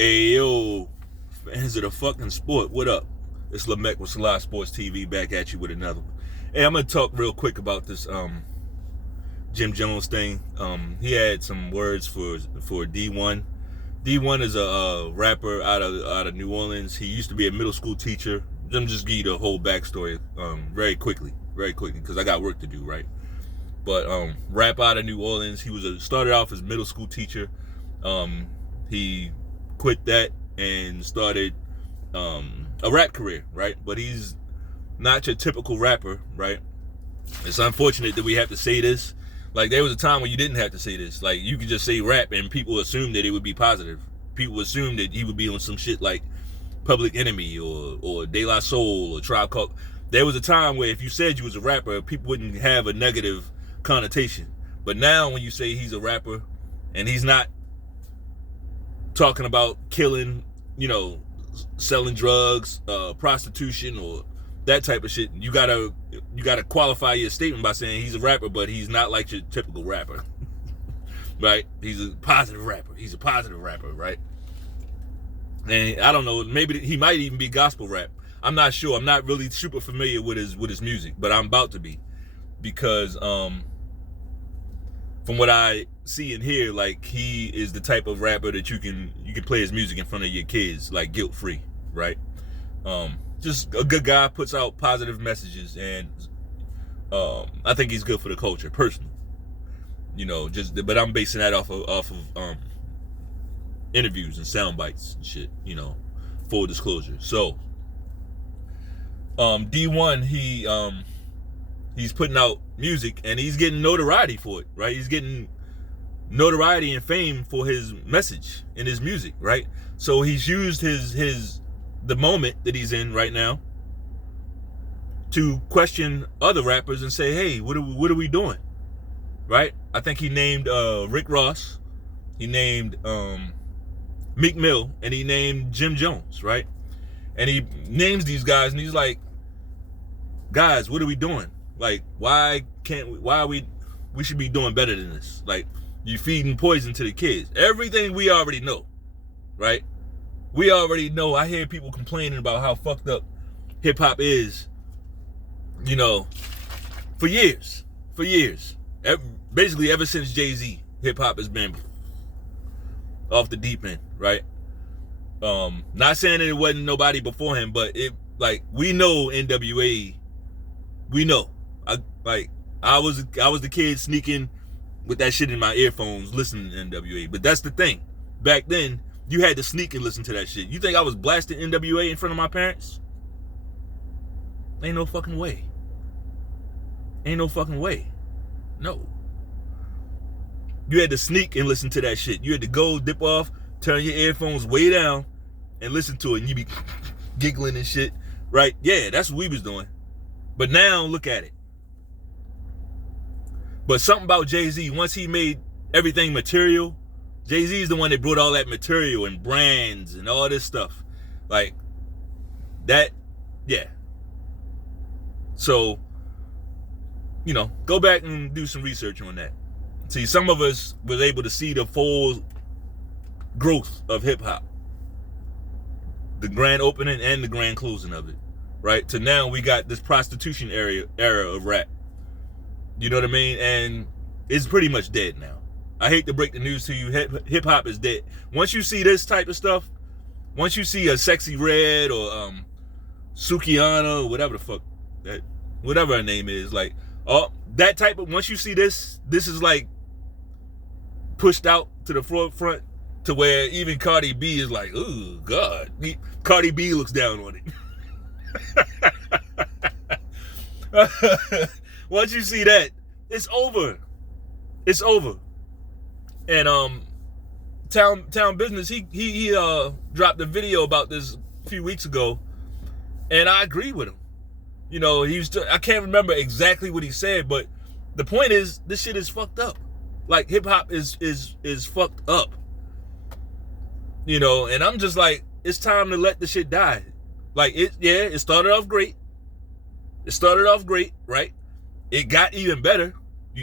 Hey yo, fans of the fucking sport, what up? It's Lamech with Selah Sports TV back at you with another one. Hey, I'm gonna talk real quick about this Jim Jones thing. He had some words for D1. D1 is a rapper out of New Orleans. He used to be a middle school teacher. Let me just give you the whole backstory very quickly, because I got work to do, right? But rap out of New Orleans. He started off as middle school teacher. He quit that and started a rap career, right? But he's not your typical rapper, right? It's unfortunate that we have to say this. Like, there was a time when you didn't have to say this. Like, you could just say rap and people assumed that it would be positive. People assumed that he would be on some shit like Public Enemy or De La Soul or Tribe Called. There was a time where if you said you was a rapper, people wouldn't have a negative connotation. But now when you say he's a rapper and he's not talking about killing, selling drugs, prostitution, or that type of shit, you gotta qualify your statement by saying he's a rapper, but he's not like your typical rapper, right? He's a positive rapper. He's a positive rapper, right? And I don't know, maybe he might even be gospel rap. I'm not sure. I'm not really super familiar with his music, but I'm about to be, because from what I see and hear, like, he is the type of rapper that you can play his music in front of your kids, like, guilt free, right? Just a good guy, puts out positive messages, and I think he's good for the culture, personally. But I'm basing that off of interviews and sound bites and shit. Full disclosure. So, D1, he's putting out music and he's getting notoriety for it, right? He's getting notoriety and fame for his message in his music, right? So he's used the moment that he's in right now to question other rappers and say, hey, what are we doing, right? I think he named Rick Ross, he named Meek Mill, and he named Jim Jones, right? And he names these guys and he's like, guys, what are we doing? Like, why we should be doing better than this. Like, you feeding poison to the kids. Everything we already know, right? We already know. I hear people complaining about how fucked up hip hop is, for years. Basically ever since Jay-Z, hip hop has been off the deep end, right? Not saying that it wasn't nobody before him, but we know NWA. We know. I was the kid sneaking with that shit in my earphones listening to NWA. But that's the thing. Back then, you had to sneak and listen to that shit. You think I was blasting NWA in front of my parents? Ain't no fucking way. No. You had to sneak and listen to that shit. You had to go, dip off, turn your earphones way down, and listen to it. And you be giggling and shit, right? Yeah, that's what we was doing. But now, look at it. But something about Jay-Z, once he made everything material, Jay-Z is the one that brought all that material and brands and all this stuff. Like, that, yeah. So, go back and do some research on that. See, some of us was able to see the full growth of hip-hop. The grand opening and the grand closing of it, right? To now, we got this prostitution era of rap. You know what I mean? And it's pretty much dead now. I hate to break the news to you. Hip hop is dead. Once you see this type of stuff, once you see a Sexy Red or Sukiana or whatever the fuck whatever her name is, like, that type of, once you see this is like pushed out to the forefront to where even Cardi B is like, oh God. Cardi B looks down on it. Once you see that, it's over. And Town Business, he dropped a video about this a few weeks ago, and I agree with him. I can't remember exactly what he said, but the point is, this shit is fucked up. Like, hip hop is fucked up. And I'm just like, it's time to let the shit die. Like, it started off great. Right? It got even better.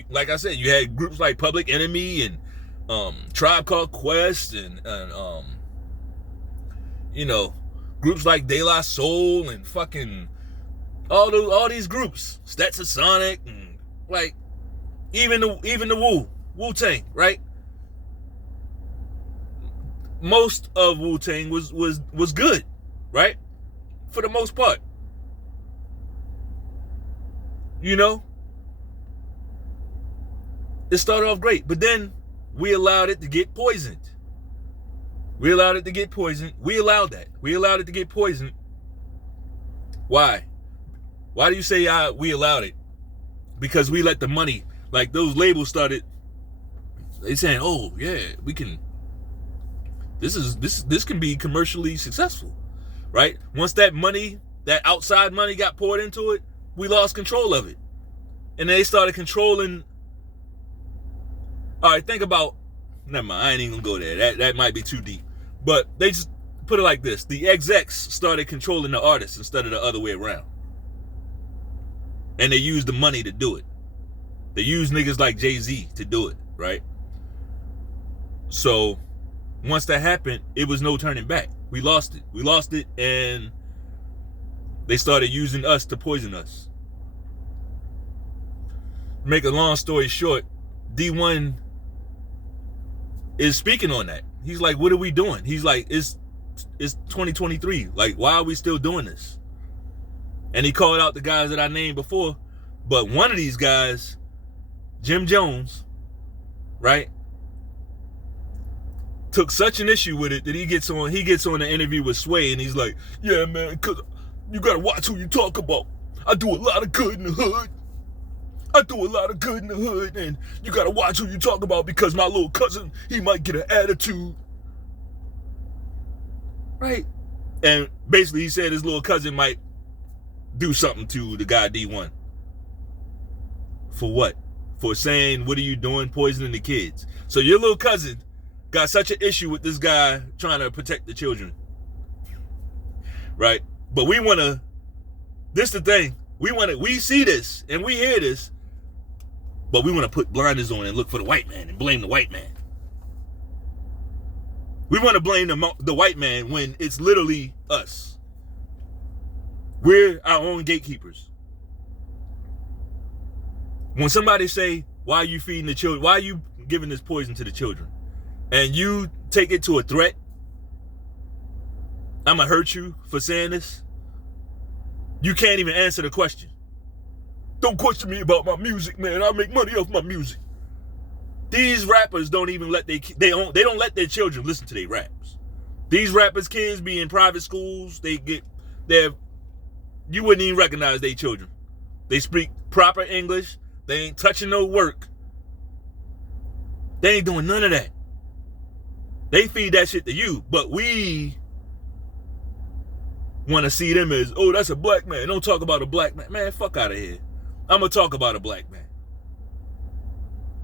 Like I said, you had groups like Public Enemy and Tribe Called Quest and you know, groups like De La Soul and fucking all these groups, Stetson Sonic, and like even the Wu-Tang, right? Most of Wu-Tang was good, right? For the most part. You know? It started off great, but then we allowed it to get poisoned. We allowed it to get poisoned. We allowed that. We allowed it to get poisoned. Why? Why do you say we allowed it? Because we let the money, like those labels started, they saying, oh yeah, we can, this can be commercially successful, right? Once that money, that outside money got poured into it, we lost control of it. And they started controlling. All right, think about, never mind, I ain't even gonna go there. That might be too deep. But they just put it like this. The execs started controlling the artists instead of the other way around. And they used the money to do it. They used niggas like Jay-Z to do it, right? So once that happened, it was no turning back. We lost it. We lost it, and they started using us to poison us. Make a long story short, D1 is speaking on that. He's like, what are we doing? He's like, it's 2023. Like, why are we still doing this? And he called out the guys that I named before. But one of these guys, Jim Jones, right, took such an issue with it that he gets on the interview with Sway, and he's like, yeah, man, because you got to watch who you talk about. I do a lot of good in the hood. And you got to watch who you talk about, because my little cousin, he might get an attitude. Right? And basically he said his little cousin might do something to the guy D1. For what? For saying, what are you doing, poisoning the kids? So your little cousin got such an issue with this guy trying to protect the children. Right? But we want to, this the thing, we see this and we hear this, but we want to put blinders on and look for the white man and blame the white man. We want to blame the white man when it's literally us. We're our own gatekeepers. When somebody say, why are you feeding the children? Why are you giving this poison to the children? And you take it to a threat. I'm going to hurt you for saying this. You can't even answer the question. Don't question me about my music, man. I make money off my music. These rappers don't even let they don't let their children listen to their raps. These rappers' kids be in private schools. You wouldn't even recognize their children. They speak proper English. They ain't touching no work. They ain't doing none of that. They feed that shit to you, but we want to see them as, oh, that's a black man. Don't talk about a black man. Man, fuck out of here. I'm gonna talk about a black man.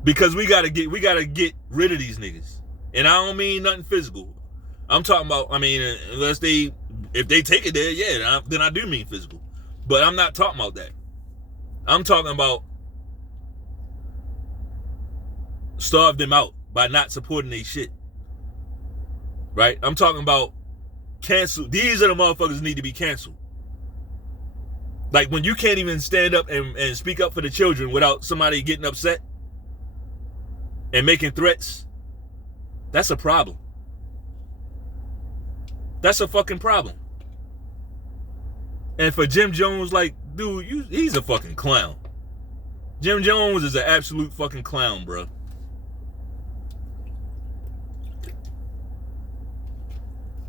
Because we gotta get rid of these niggas. And I don't mean nothing physical. I'm talking about, if they take it there, yeah, then I do mean physical. But I'm not talking about that. I'm talking about starve them out by not supporting their shit. Right? I'm talking about cancel. These are the motherfuckers that need to be canceled. Like when you can't even stand up and speak up for the children without somebody getting upset and making threats, that's a problem. That's a fucking problem. And for Jim Jones, like, dude, he's a fucking clown. Jim Jones is an absolute fucking clown, bro.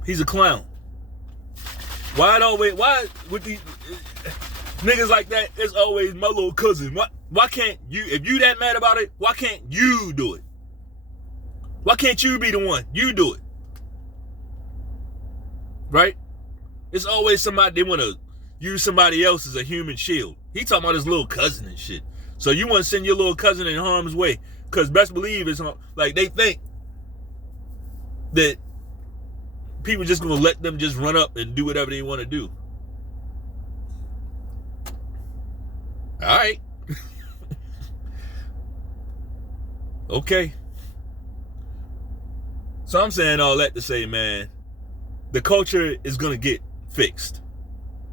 He's a clown. Why with these niggas like that, it's always my little cousin. Why can't you, if you that mad about it, why can't you do it? Why can't you be the one? You do it. Right? It's always somebody, they want to use somebody else as a human shield. He talking about his little cousin and shit. So you want to send your little cousin in harm's way. Because best believe it's like they think that people just going to let them just run up and do whatever they want to do. All right. Okay. So I'm saying all that to say, man, the culture is going to get fixed.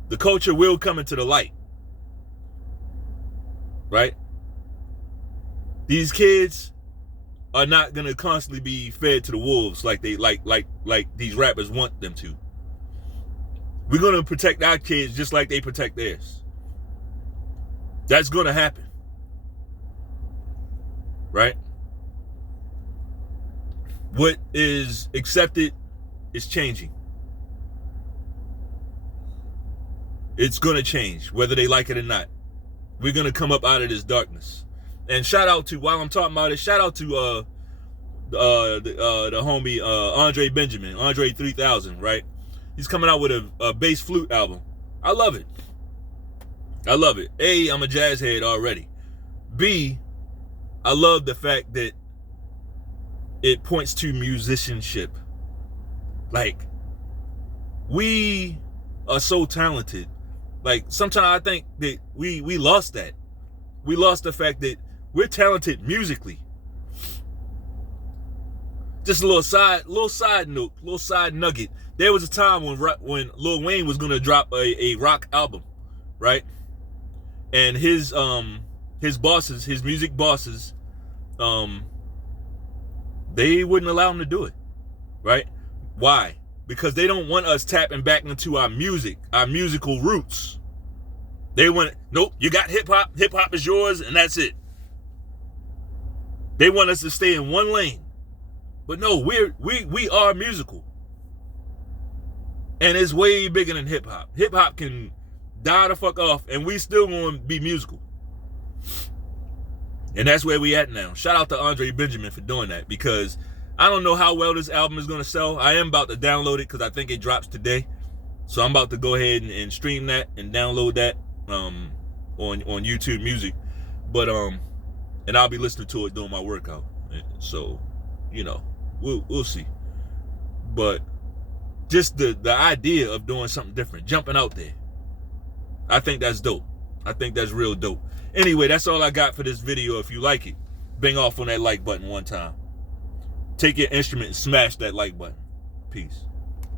The culture will come into the light. Right? These kids are not going to constantly be fed to the wolves like they like these rappers want them to. We're going to protect our kids just like they protect theirs. That's going to happen. Right? What is accepted is changing. It's going to change, whether they like it or not. We're going to come up out of this darkness. And shout out to, while I'm talking about it, shout out to the homie Andre Benjamin, Andre 3000, right? He's coming out with a bass flute album. I love it. I love it. A, I'm a jazz head already. B, I love the fact that it points to musicianship. Like, we are so talented. Like, sometimes I think that we lost that. We lost the fact that we're talented musically. Just a little side note, little side nugget. There was a time when Lil Wayne was gonna drop a rock album, right? And his bosses, his music bosses, they wouldn't allow him to do it, right? Why? Because they don't want us tapping back into our music, our musical roots. They want, nope, you got hip hop is yours, and that's it. They want us to stay in one lane. But no, we are musical. And it's way bigger than hip hop. Hip hop can die the fuck off, and we still gonna be musical. And that's where we at now. Shout out to Andre Benjamin for doing that, because I don't know how well this album is gonna sell. I am about to download it because I think it drops today. So I'm about to go ahead and stream that and download that on YouTube Music. But and I'll be listening to it during my workout. So, you know, we'll see. But just the idea of doing something different, jumping out there, I think that's dope. I think that's real dope. Anyway, that's all I got for this video. If you like it, bang off on that like button one time. Take your instrument and smash that like button. Peace.